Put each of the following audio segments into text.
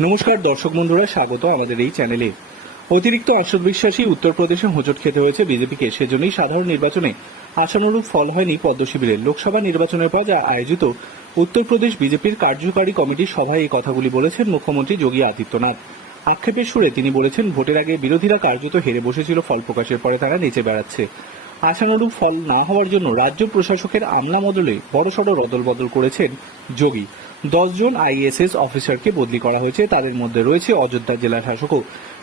নমস্কার, দর্শক বন্ধুরা, স্বাগত আমাদের এই চ্যানেলে। অতিরিক্ত আত্মবিশ্বাসী উত্তরপ্রদেশে হোঁচট খেতে হয়েছে বিজেপিকে, সেজন্যই সাধারণ নির্বাচনে আশানুরূপ ফল হয়নি পদ্ম শিবিরের লোকসভা নির্বাচনের পর যা আয়োজিত উত্তরপ্রদেশ বিজেপির কার্যকারী কমিটির সভায় এই কথাগুলি বলেছেন মুখ্যমন্ত্রী যোগী আদিত্যনাথ। আক্ষেপের সুরে তিনি বলেছেন, ভোটের আগে বিরোধীরা কার্যত হেরে বসেছিল, ফল প্রকাশের পরে তারা নেচে বেড়াচ্ছে। আশানুরূপ ফল না হওয়ার জন্য রাজ্য প্রশাসকের আমলা বদলে বড়সড় রদল বদল করেছেন যোগী। দশজন আইএসএস অফিসারকে বদলি করা হয়েছে, তাদের মধ্যে রয়েছে অযোধ্যা জেলা শাসকও।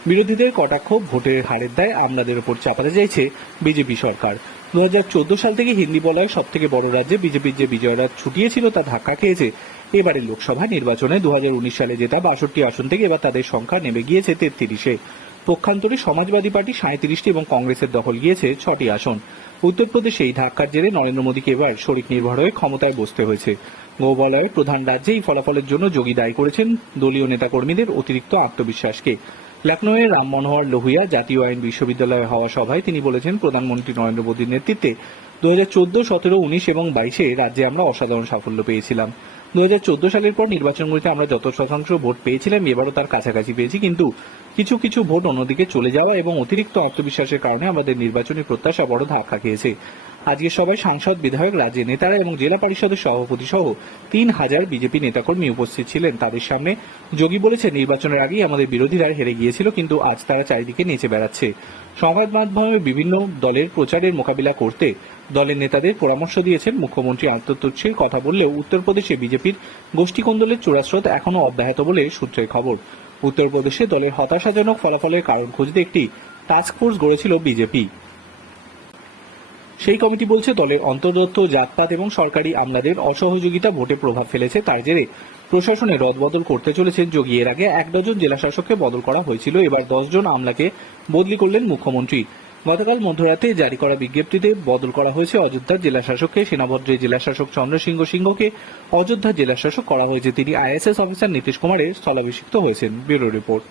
বিরোধীদের কটাক্ষ, ভোটের হারের দায় আমলাদের উপর চাপাতে চাইছে বিজেপি সরকার। দু হাজার চোদ্দ সাল থেকে হিন্দি বলয় সব থেকে বড় রাজ্যে বিজেপির যে বিজয়রাত ছুটিয়েছিল তা ধাক্কা খেয়েছে। এবারের লোকসভা নির্বাচনে দু হাজার উনিশ সালে জেতা বাষট্টি আসন থেকে এবার তাদের সংখ্যা নেমে গিয়েছে তেত্রিশে। পক্ষান্তরে সমাজবাদী পার্টি সাঁত্রিশটি এবং কংগ্রেসের দখল গিয়েছে ছটি আসন। উত্তরপ্রদেশে এই ধাক্কার জেরে নরেন্দ্র মোদীকে এবার শরিক নির্ভর হয়ে ক্ষমতায় বসতে হয়েছে। গৌবলয়ের প্রধান রাজ্যে এই ফলাফলের জন্য যোগী দায়ী করেছেন দলীয় নেতাকর্মীদের অতিরিক্ত আত্মবিশ্বাসকে। লখনৌয়ের রাম মনোহর লোহিয়া জাতীয় আইন বিশ্ববিদ্যালয়ে হওয়া সভায় তিনি বলেছেন, প্রধানমন্ত্রী নরেন্দ্র মোদীর নেতৃত্বে দু হাজার চোদ্দ, সতেরো, উনিশ এবং বাইশে রাজ্যে আমরা অসাধারণ সাফল্য পেয়েছিলাম। দু সালের পর নির্বাচনগুলিতে আমরা যত শতাংশ ভোট পেয়েছিলাম, এবারও তার কাছাকাছি পেয়েছি। কিন্তু কিছু কিছু ভোট অন্যদিকে চলে যাওয়া এবং অতিরিক্ত আত্মবিশ্বাসের কারণে আমাদের নির্বাচনী প্রত্যাশা বড় ধাক্কা খেয়েছে। আজকে সবাই সাংসদ, বিধায়ক, রাজ্যের নেতারা এবং জেলা পরিষদের সভাপতি সহ তিন হাজার বিজেপি নেতাকর্মী উপস্থিত ছিলেন। তাদের সামনে যোগী বলেছে নির্বাচনের আগেই আমাদের বিরোধীরা হেরে গিয়েছিল, কিন্তু আজ তারা চারিদিকে নেচে বেড়াচ্ছে। সংবাদ মাধ্যমে বিভিন্ন দলের প্রচারের মোকাবিলা করতে দলের নেতাদের পরামর্শ দিয়েছেন মুখ্যমন্ত্রী আত্মতুচ্ছের কথা বললেও উত্তরপ্রদেশে বিজেপির গোষ্ঠীকন্দলের চূড়াস্রোত এখনও অব্যাহত বলে সূত্রের খবর। উত্তরপ্রদেশে দলের হতাশাজনক ফলাফলের কারণ খুঁজতে একটি টাস্কফোর্স গড়েছিল বিজেপি। সেই কমিটি বলছে দলের অন্তর্দত্ত, জাতপাত এবং সরকারি আমলাদের অসহযোগিতা ভোটে প্রভাব ফেলেছে তার জেরে। প্রশাসনে রদবদল করতে চলেছেন যোগী। এর আগে এক ডজন জেলা শাসককে বদল করা হয়েছিল। এবার দশজন আমলাকে বদলি করলেন মুখ্যমন্ত্রী। গতকাল মধ্যরাতে জারি করা বিজ্ঞপ্তিতে বদল করা হয়েছে অযোধ্যার জেলা শাসককে। সেনাভদ্রের জেলা শাসক চন্দ্রসিংহ সিংহকে অযোধ্যার জেলা শাসক করা হয়েছে। তিনি আইএসএস অফিসার নীতিশ কুমারের স্থলাভিষিক্ত হয়েছেন। Bureau report.